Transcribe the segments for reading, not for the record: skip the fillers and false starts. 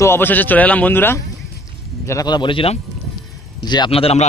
তো অবশেষে চলে এলাম বন্ধুরা, যেটা কথা বলেছিলাম যে আপনাদের আমরা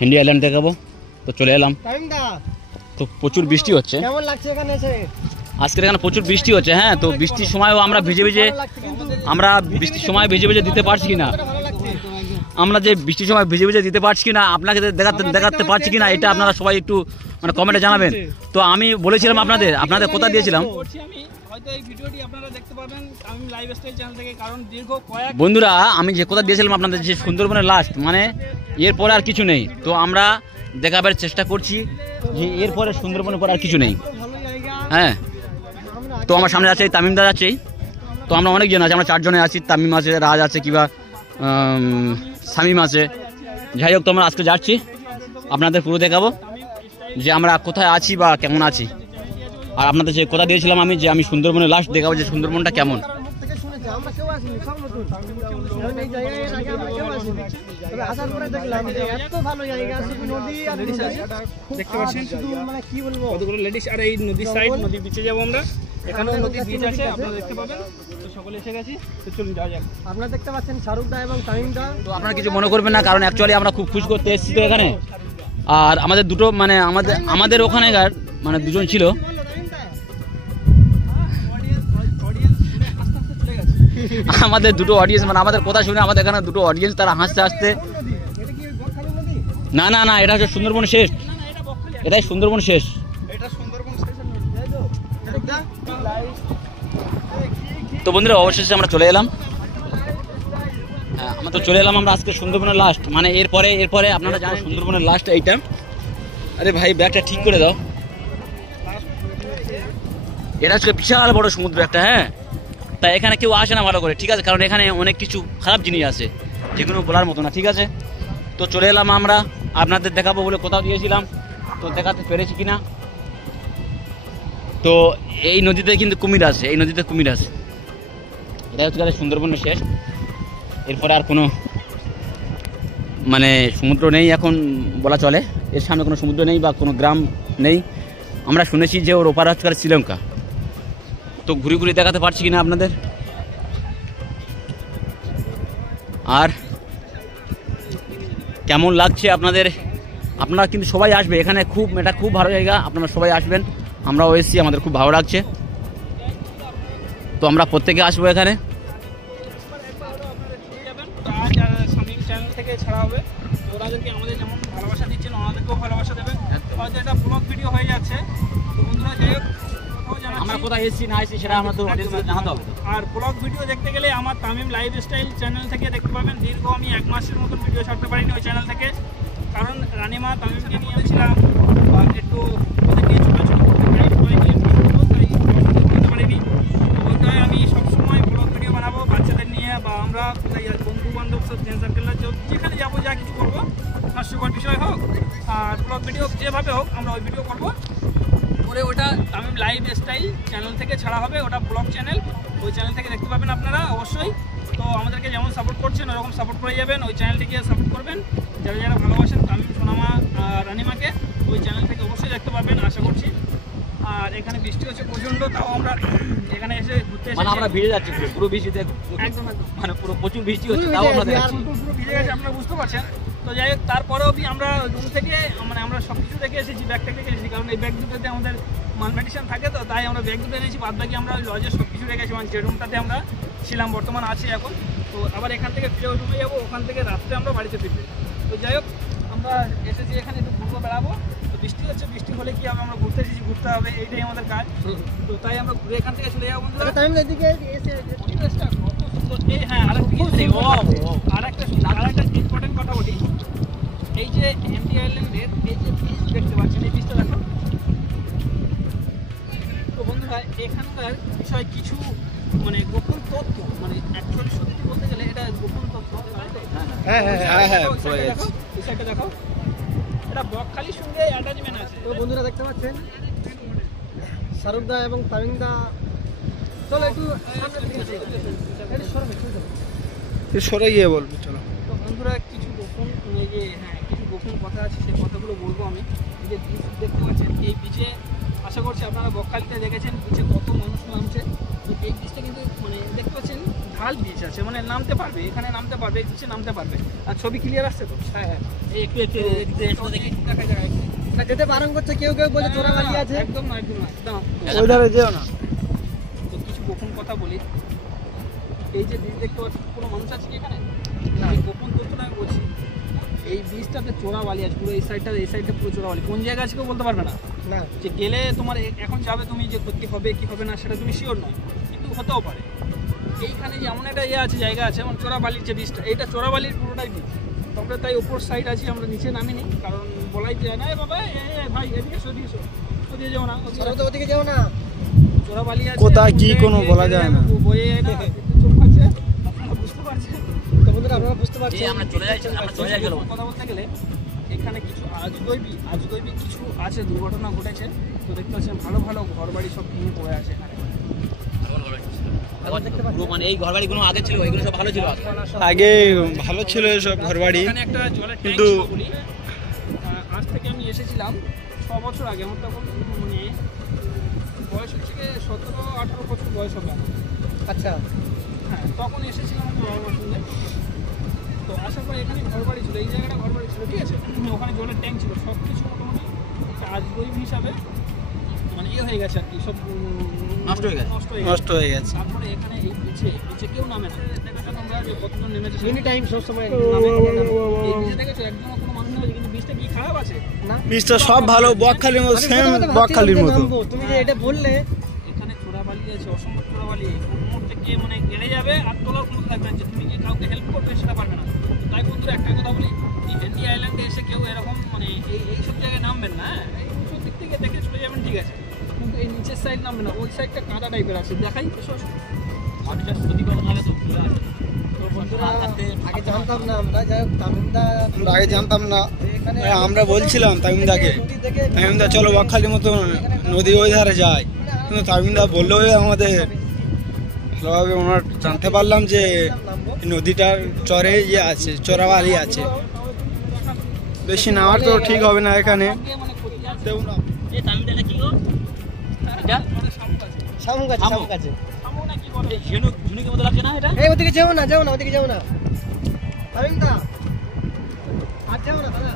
হিন্দি আইল্যান্ড দেখাবো। তো চলে এলাম। তো প্রচুর বৃষ্টি হচ্ছে, কেমন লাগছে এখানে এসে? আজকের এখানে প্রচুর বৃষ্টি হচ্ছে। হ্যাঁ, তো বৃষ্টির সময়ও আমরা ভিজে বৃষ্টির সময় ভিজে দিতে পারছি কিনা, আমরা যে বৃষ্টির সময় ভিজে দিতে পারছি কিনা, আপনাকে দেখাতে পারছি কিনা, এটা আপনারা সবাই একটু মানে কমেন্টে জানাবেন। তো আমি বলেছিলাম আপনাদের কথা দিয়েছিলাম বন্ধুরা, আমি যে কথা দিয়েছিলাম আপনাদের যে সুন্দরবনের লাস্ট মানে এরপরে আর কিছু নেই। তো আমরা দেখাবার চেষ্টা করছি যে এরপরে সুন্দরবনের পর আর কিছু নেই। হ্যাঁ, তো আমার সামনে আছে তামিমদার আছে, তো আমরা অনেকজন আছি, আমরা 4 জনে আছি। তামিম আছে, রাজ আছে, কিবা শামিম আছে। যাই হোক, তো আমরা আজকে যাচ্ছি, আপনাদের পুরো দেখাবো যে আমরা কোথায় আছি বা কেমন আছি। আর আপনাদের যে কথা দিয়েছিলাম আমি যে আমি সুন্দরবনের লাস্ট দেখাবো যে সুন্দরবনটা কেমন। দেখতে পাচ্ছেন কি বলবো, কতগুলো লেডিস আর এই নদীর সাইড, নদীর বিচে যাবো আমরা। এখানেও নদীর বিচ আছে, আপনারা দেখতে পাবেন। তো সকলে এসে গেছি, তো চলুন যাওয়া যাক। আপনারা দেখতে পাচ্ছেন শাহরুখ দা এবং তামিম দা। তো আপনারা কিছু মনে করবেন না, কারণ অ্যাকচুয়ালি আমরা খুব খুশি করতে এসেছি তো এখানে। আর আমাদের দুটো মানে আমাদের ওখানেকার মানে 2 জন ছিল, আমাদের দুটো অডিয়েন্স মানে আমাদের কথা শুনে আমাদের এখানে দুটো অডিয়েন্স, তারা হাসতে হাসতে না না না এটা হচ্ছে সুন্দরবন শেষ, এটাই সুন্দরবন শেষ। তো বন্ধুরা অবশেষে আমরা চলে এলাম। হ্যাঁ, আমরা তো চলে এলাম আমরা আজকে সুন্দরবনের লাস্ট মানে এরপরে আপনারা জানেন সুন্দরবনের লাস্ট এইটা। আরে ভাই ব্যাগটা ঠিক করে দাও, এটা হচ্ছে বিশাল বড় সমুদ্র একটা। হ্যাঁ, তাই এখানে কেউ আসে না ভালো করে, ঠিক আছে, কারণ এখানে অনেক কিছু খারাপ জিনিস আছে যেগুলো বলার মতো না, ঠিক আছে। তো চলে এলাম আমরা, আপনাদের দেখাবো বলে কোথাও দিয়েছিলাম, তো দেখাতে পেরেছি কিনা। তো এই নদীতে কিন্তু কুমির আছে, এই নদীতে কুমির আছে। এটা হচ্ছে সুন্দরবনের শেষ, এরপরে আর কোনো মানে সমুদ্র নেই এখন বলা চলে। এর সামনে কোনো সমুদ্র নেই বা কোনো গ্রাম নেই। আমরা শুনেছি যে ওর ওপার হচ্ছে শ্রীলঙ্কা। তো ঘুরে ঘুরে দেখাতে পারছি কিনা আপনাদের। আর কেমন লাগছে আপনাদের, আপনারা কিন্তু সবাই আসবে এখানে, এটা খুব ভালো জায়গা, আপনারা সবাই আসবেন। আমরাও এসেছি, আমাদের খুব ভালো লাগছে। তো আমরা প্রত্যেকে আসবো এখানে। থেকে ছাড়া হবে, ওনাদেরকে আমাদের যেমন ভালোবাসা দিচ্ছেন ওনাদেরকেও ভালোবাসা দেবেন। হয়তো এটা ব্লগ ভিডিও হয়ে যাচ্ছে, তো বন্ধুরা যাই হোক আমরা কোথায় এসেছি না এসেছি সেটা আমাদের জানাতে হবে। আর ব্লগ ভিডিও দেখতে গেলে আমার তামিম লাইফস্টাইল চ্যানেল থেকে দেখতে পাবেন। দীর্ঘ আমি 1 মাসের মতন ভিডিও ছাড়তে পারিনি ওই চ্যানেল থেকে, কারণ রানিমা তামিমকে নিয়ে এসেছিলাম একটু ওদের নিয়ে ছোটাছুটি করতে চাই, সবাই নিয়ে করতে পারিনি। বলতে হয় আমি সবসময় ব্লগ ভিডিও বানাবো বাচ্চাদের নিয়ে, বা আমরা কোথায় বন্ধু বান্ধব সব ফ্রেন্ড সার্কেলরা যেখানে যাবো যা কিছু করবো, হাস্যকর বিষয় হোক আর ব্লগ ভিডিও যেভাবে হোক আমরা ওই ভিডিও করবো। পরে ওটা তামিম লাইফস্টাইল চ্যানেল থেকে ছাড়া হবে, ওটা ব্লগ চ্যানেল, ওই চ্যানেল থেকে দেখতে পাবেন আপনারা অবশ্যই। তো আমাদেরকে যেমন সাপোর্ট করছেন ওরকম সাপোর্ট করে যাবেন, ওই চ্যানেলটিকে সাপোর্ট করবেন। যারা যারা ভালোবাসেন তামিম, সোনামা, রানিমাকে ওই চ্যানেল থেকে অবশ্যই দেখতে পাবেন আশা করছি। আর এখানে বৃষ্টি হচ্ছে প্রচণ্ড, তাও আমরা এখানে এসে ঘুরতে এসেছি। আমরা ভিজে যাচ্ছি পুরো বৃষ্টিতে, একদম মানে পুরো প্রচুর বৃষ্টি হচ্ছে, তাও আমরা দেখাচ্ছি পুরো ভিজে গেছে, আপনারা বুঝতে পারছেন। তো যাই হোক, তারপরেও আমরা রুম থেকে মানে আমরা সব কিছু রেখে এসেছি, ব্যাগ থেকে এসেছি, কারণ এই ব্যাগ দুটোতে আমাদের মাল মেডিসিন থাকে, তো তাই আমরা ব্যাগ দুটো এনেছি। বাদ বাকি আমরা লজে সব কিছু রেখেছি, মানে যে রুমটাতে আমরা ছিলাম বর্তমান আছি এখন। তো আবার এখান থেকে ফিরে ওই রুমে যাবো, ওখান থেকে রাত্রে আমরা বাড়িতে ফিরবো। তো যাই হোক, আমরা এসেছি এখানে একটু ঘুরবো বেড়াবো। তো বৃষ্টি হচ্ছে, বৃষ্টি হলে কি আমরা ঘুরতে এসেছি, ঘুরতে হবে, এইটাই আমাদের কাজ। তো তাই আমরা ঘুরে এখান থেকে চলে যাবো বন্ধুরা। হ্যাঁ, আরেকটা ইম্পর্টেন্ট কথা বলি, এই যে এমটি আইল্যান্ডের এই যে বীজ দেখতে পাচ্ছেন, এই বীজটা দেখো। তো বন্ধুরা এখানকার বিষয় কিছু মানে গোপন তথ্য, মানে অ্যাকচুয়ালি সত্যি বলতে গেলে এটা গোপন তথ্য। এই সাইডটা দেখো, এটা বকখালির সঙ্গে অ্যাটাচমেন্ট আছে। তো বন্ধুরা দেখতে পাচ্ছেন শাহরুখ দা এবং তামিম দা, চলো একটু সরে গিয়ে বলবো চলো। তো বন্ধুরা কিছু গোপন কিছু গোপন কথা আছে, সেই কথাগুলো বলবো আমি। এই যে বীজ দেখতে পাচ্ছেন, এই বীজে আশা করছি আপনারা বকখালিতে দেখেছেন বিচে কত মানুষ নামছে। তো এই বীজটা কিন্তু মানে দেখতে পাচ্ছেন খাল বিচ আছে, মানে নামতে পারবে, এখানে নামতে পারবে, কিছু নামতে পারবে। আর ছবি ক্লিয়ার আসছে তো? হ্যাঁ হ্যাঁ, একটু দেখি দেখা যায়। যেতে বারণ করছে কেউ কেউ, বলে চোরাবালি আছে। একদম না, একদম না, একদম। ওই ধারে যেও না। তো কিছু গোপন কথা বলি, এই যে বীজ দেখতে পাচ্ছ, কোনো মানুষ আছে কি এখানে? এই গোপন তথ্যটা আমি বলছি, এই বীজটাতে চোরাবালি আছে পুরো, এই সাইডটা পুরো চোরাবালি। কোন জায়গা আছে কেউ বলতে পারবে না। না, যে গেলে তোমার এখন যাবে তুমি, যে ক্ষতি হবে কি হবে না সেটা তুমি শিওর নয়, কিন্তু হতেও পারে। এইখানে যে এমন একটা আছে, জায়গা আছে, মানে চোরাবালির যে বীজটা, এইটা চোরাবালির পুরোটাই বীজ। তো আমরা তাই উপর সাইড আছি, আমরা নিচে নামিনি, কারণ বলাই যায় না। বাবা ভাই এদিকে ওদিকে যাও না, ওদিকে যেও না। চোরাবালি আছে, কোথায় কি কোনো বলা যায় না। বয়ে যায় না, চোখ আছে, আপনারা বুঝতে পারছেন। তো বন্ধুরা আপনারা বুঝতে পারছেন, আমরা চলে যাই। কথা বলতে গেলে এখানে কিছু আজগৈবি কিছু আছে, দুর্ঘটনা ঘটেছে। তো দেখতে পাচ্ছেন ভালো ভালো ঘরবাড়ি সব ভেঙে পড়ে আছে এখানে। পুরো মানে এই ঘরবাড়িগুলো আগে ছিল, এগুলো সব ভালো ছিল আগে ভালো ছিল সব ঘরবাড়ি, এখানে একটা জলের ট্যাঙ্ক কিন্তু ছিল বলি। আজ থেকে আমি এসেছিলাম 6 বছর আগে, আমার তখন মানে বয়স হচ্ছে 17-18 বছর বয়স হবে আমার। আচ্ছা হ্যাঁ, তখন এসেছিলাম আমার বাবা মার সঙ্গে। তো আসার পর এখানে ঘরবাড়ি ছিল, এই জায়গাটা ঘরবাড়ি ছিল, ঠিক আছে। ওখানে জলের ট্যাঙ্ক ছিল, সব কিছু মোটামুটি একটা আজগৈব হিসাবে মানে হয়ে গেছে আর কি, সব নষ্ট হয়ে গেছে। তারপরে এখানে এই নিচে কেউ নামে না, দেখাটা তোমরা যে কতজন নেমেছে এনি টাইম সব সময় এই নিচে দেখেছো, একজনও কোনো মানুষ নেমেছে, কিন্তু বীজটা কি খারাপ আছে? বীজটা সব ভালো, বকখালির মতো, সেম বকখালির মতো। তুমি যে এটা বললে, এখানে চোরাবালি আছে, অসম্ভব চোরাবালি। কোমর থেকে মানে গেড়ে যাবে আর তোলার কোনো থাকবে না, যে তুমি কি কাউকে হেল্প করবে সেটা পারবে না। তাই বন্ধুরা একটা কথা বলি, এই হেনরি আইল্যান্ডে এসে কেউ এরকম মানে এইসব জায়গায় নামবেন না। এই উঁচুর দিক থেকে দেখে চলে যাবেন, ঠিক আছে, কিন্তু এই নিচের সাইড নামবে না। ওই সাইডটা কাদা টাইপের আছে, দেখাই এসো। আগে জানতাম না আমরা, যাই হোক তামিমদা আগে জানতাম না, আমরা বলছিলাম তামিমদাকে, তামিমদা চলো বকখালির মতো নদী ওই ধারে যায়, কিন্তু তামিমদা বললো আমাদের ভালোভাবে ওনার জানতে পারলাম যে নদীটার চরে আছে, চোরাবালি আছে। বেশি নামার তো ঠিক হবে না এখানে। ওদিকে যাও না, ওদিকে যাও না তামিমদা, আর যাও না দাদা।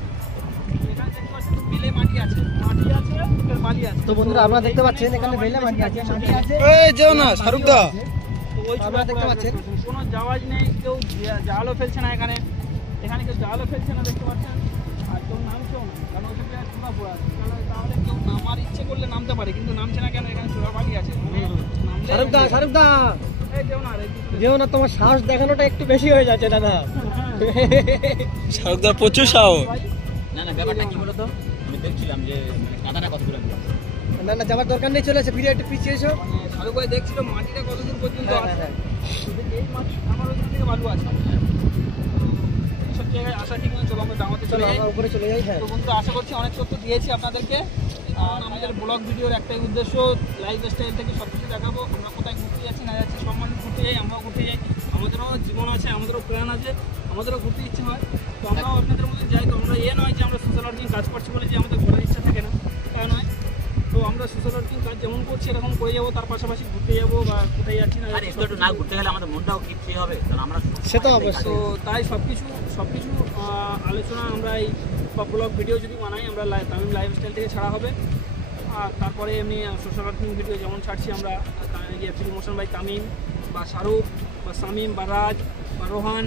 তো বন্ধুরা আপনারা দেখতে পাচ্ছেন এখানে বেলে মাটি আছে, এই যাও না শাহরুখদা, আপনারা দেখতে পাচ্ছেন কোনো জাহাজ নেই, কেউ জালও ফেলছে না এখানে কেউ জালও ফেলছে না, দেখতে পাচ্ছেন। আর কেউ নামছেও না, কারণ ওইখানে চূড়া পড়ে আছে। তাহলে কেউ নামার ইচ্ছে করলে নামতে পারে, কিন্তু নামছে না কেন? এখানে চোরাবালি আছে। শাহরুখদা যেও না, তোমার সাহস দেখানোটা একটু বেশি হয়ে যাচ্ছে দাদা। শাহরুখদার প্রচুর সাহস। না ব্যাপারটা কি বলতো, আমি দেখছিলাম যে মানে কাদাটা কত দূর। না যাওয়ার দরকার নেই, চলে এসে ফিরে একটু পিছিয়ে এসো। শাহরুখ ভাই দেখছিল মাটিটা কত দূর পর্যন্ত আছে। এই মাটি আমার ওখান থেকে বালু আছে, এইসব জায়গায় আসা ঠিক নয়। চলো আমরা ডাঙাতে চলে যাই, উপরে চলে যাই। হ্যাঁ, তো বন্ধুরা আশা করছি অনেক তথ্য দিয়েছি আপনাদেরকে। আর আমাদের ব্লগ ভিডিওর একটাই উদ্দেশ্য, লাইফ স্টাইল থেকে সব কিছু দেখাবো। আমরা কোথায় ঘুরতে যাচ্ছি না যাচ্ছি, সব মানুষ ঘুরতে যাই, আমরাও ঘুরতে যাই। আমাদেরও জীবন আছে, আমাদেরও প্ল্যান আছে, আমাদেরও ঘুরতে ইচ্ছে হয়। তো আমরাও আপনাদের মধ্যে যাই। তো আমরা নয় যে আমরা সোশ্যাল ওয়ার্কিং কাজ করছি বলে যে আমাদের ঘোরার ইচ্ছা থাকে না, তা নয়। তো আমরা সোশ্যাল ওয়ার্কিং কাজ যেমন করছি এরকম করে যাবো, তার পাশাপাশি ঘুরতে যাবো বা কোথায় যাচ্ছি না যাচ্ছি। একটু না ঘুরতে গেলে আমাদের মনটাও কি ফ্রি হবে, কারণ আমরা সে তো অবশ্যই। তো তাই সব কিছু আলোচনা আমরা এই বা ব্লগ ভিডিও যদি বানাই, আমরা তামিম লাইফস্টাইল থেকে ছাড়া হবে। আর তারপরে এমনি সোশ্যাল ওয়ার্কিং ভিডিও যেমন ছাড়ছি আমরা, যে প্রমোশন বাই তামিম বা শাহরুখ বা শামিম বা রাজ বা রোহান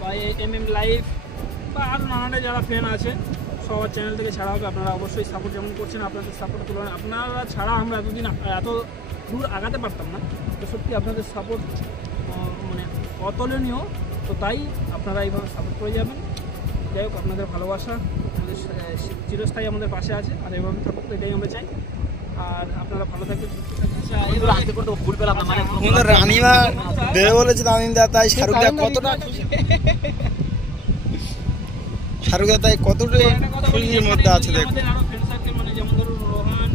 বা MM লাইফ বা আরও নানাটা যারা ফ্যান আছে সবার চ্যানেল থেকে ছাড়া হবে। আপনারা অবশ্যই সাপোর্ট যেমন করছেন, আপনাদের সাপোর্টের তুলনায় আপনারা ছাড়া আমরা এতদিন এত দূর আগাতে পারতাম না। তো সত্যি আপনাদের সাপোর্ট মানে অতুলনীয়। তো তাই আপনারা এইভাবে সাপোর্ট করে যাবেন। যাই হোক, আপনাদের ভালোবাসা আমাদের চিরস্থায়ী আমাদের পাশে আছে, আর এইভাবে থাকুক, এটাই আমরা চাই। আর আপনারা ভালো থাকবেন। রানিমা দেবে বলেছে তামিমদা, তাই শাহরুখদা কতটা খুশির মধ্যে আছে। দেখুন আরো ফ্রেন্ড সার্কেল, মানে যেমন ধরুন রোহান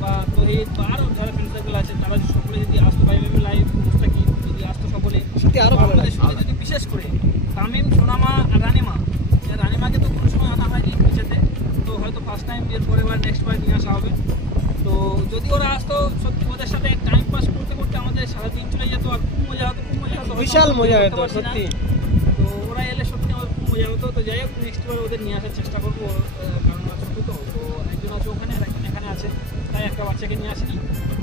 বা তহিদ বা আরো যারা ফ্রেন্ড সার্কেল আছে, তারা সকলে যদি আসতো বা MM লাইভ মুস্তাকি যদি আসতো সকলে, সত্যি আরো ভালো লাগে। যদি বিশেষ করে তামিম, সোনামা আর রানিমাকে তো কোনো সময় আনা হয়নি নিচেতে, তো হয়তো ফার্স্ট টাইম, এরপরে বার নেক্সট বার নিয়ে আসা হবে। তো যদি ওরা আসতো, সত্যি ওদের সাথে টাইম পাস করতে করতে আমাদের সারাদিন চলে যেত, আর খুব মজা হতো। বিশাল মজা হতো করতে পারছি না। সত্যি। তো ওরা এলে সত্যি আমার খুব মজা হতো। তো যাই হোক নেক্সট বার ওদের নিয়ে আসার চেষ্টা করবো, কারণ ওরা ছোটো তো একজন আছে ওখানে আর একজন এখানে আছে, তাই একটা বাচ্চাকে নিয়ে আসিনি।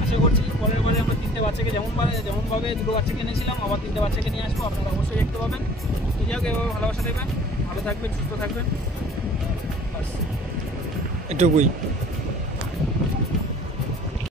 আশা করছি পরের বারে আমরা 3টে বাচ্চাকে যেমনভাবে 2টো বাচ্চাকে এনেছিলাম আবার 3টে বাচ্চাকে নিয়ে আসবো, আপনারা অবশ্যই দেখতে পাবেন। তো যাই হোক এভাবে ভালোবাসা দেবেন, ভালো থাকবেন, সুস্থ থাকবেন, বাস এটুকুই।